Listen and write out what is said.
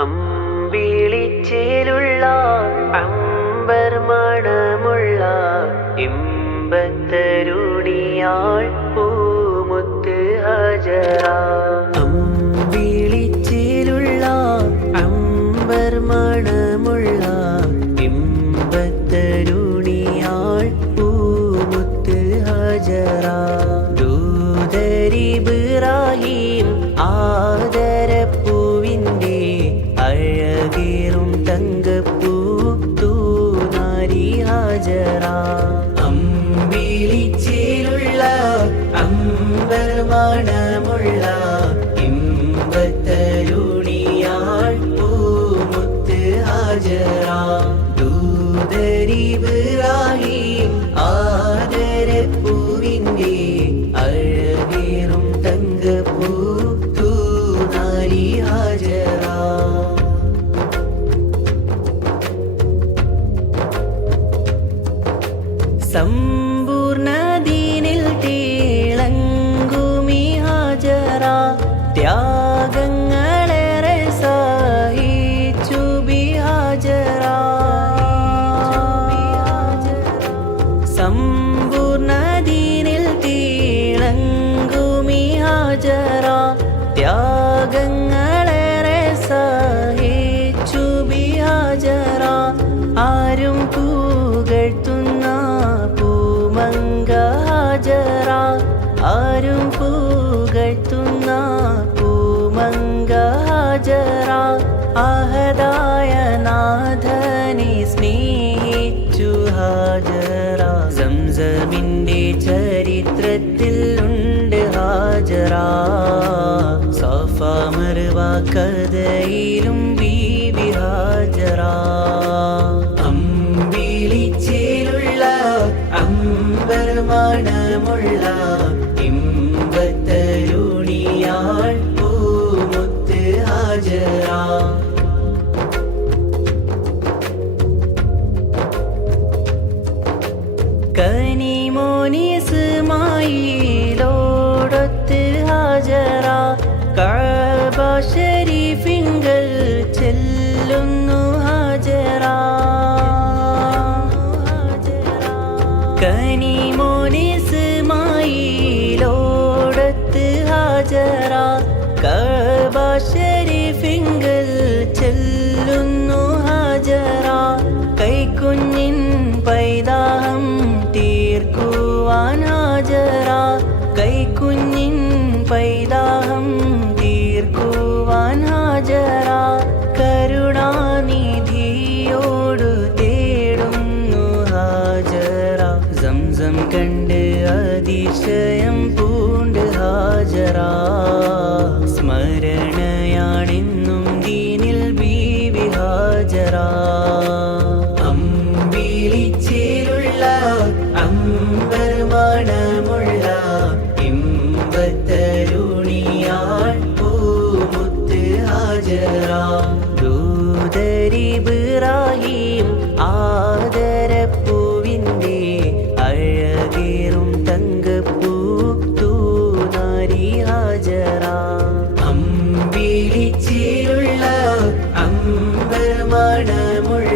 അമ്പിളിച്ചേലുള്ള അമ്പർ മണമുള്ള ഇമ്പത്തരുണിയാൾ പൂമുത്ത് ഹജറ. അമ്പിളിച്ചേലുള്ള അമ്പർ മണമുള്ള ഇമ്പത്തരുണിയാൾ പൂമുത്ത് ഹജറ. ദൂതരിബ്രാഹിം ആദരപ്പൂവിന്റെ തൂനാരി ഹാജറ അമ്പിളിച്ചേലുള്ള അമ്പർ മണമുള്ള ഇമ്പത്തരുണിയാൾ പൂമുത്ത് ഹാജറ ദൂതരിബ്രാഹിം ആദരപ്പൂവിന്റെ അഴകേറും തങ്കപ്പൂ തൂനാരി സമ്പൂർണദീനിൽ തിളങ്ങുമി ഹാജറ ത്യാഗങ്ങളേറെ സഹിച്ചു ബി ഹാജറ സമ്പൂർണദീനിൽ തിളങ്ങുമി ഹാജറ ത്യാഗങ്ങളേറെ സഹിച്ചു ബി ഹാജറ ആരും ഹാജറ. സംസമിന്റെ ചരിത്രത്തിൽ ഉണ്ട് ഹാജറ. സഫ മറുവാ കഥയിലും ഷരീഫിങ്കൽ ചെല്ലുന്നു ഹാജറ കനിമോനിസ്മായിലോടൊത്ത് ഹാജറ കൈക്കുഞ്ഞിൻ പൈതാഹം സംസം കണ്ട് അതിശയം പൂണ്ട് ഹാജരാ. സ്മരണയാണിന്നും ദീനിൽ ബീവി ഹാജരാ. അമ്പിളിച്ചേരുള്ള ദൂതരി ബിറായി சிங்கப்பூ தூதாரி ஹாஜரா அம்பிழி சீருள்ள அம்பர் மணமுள்ள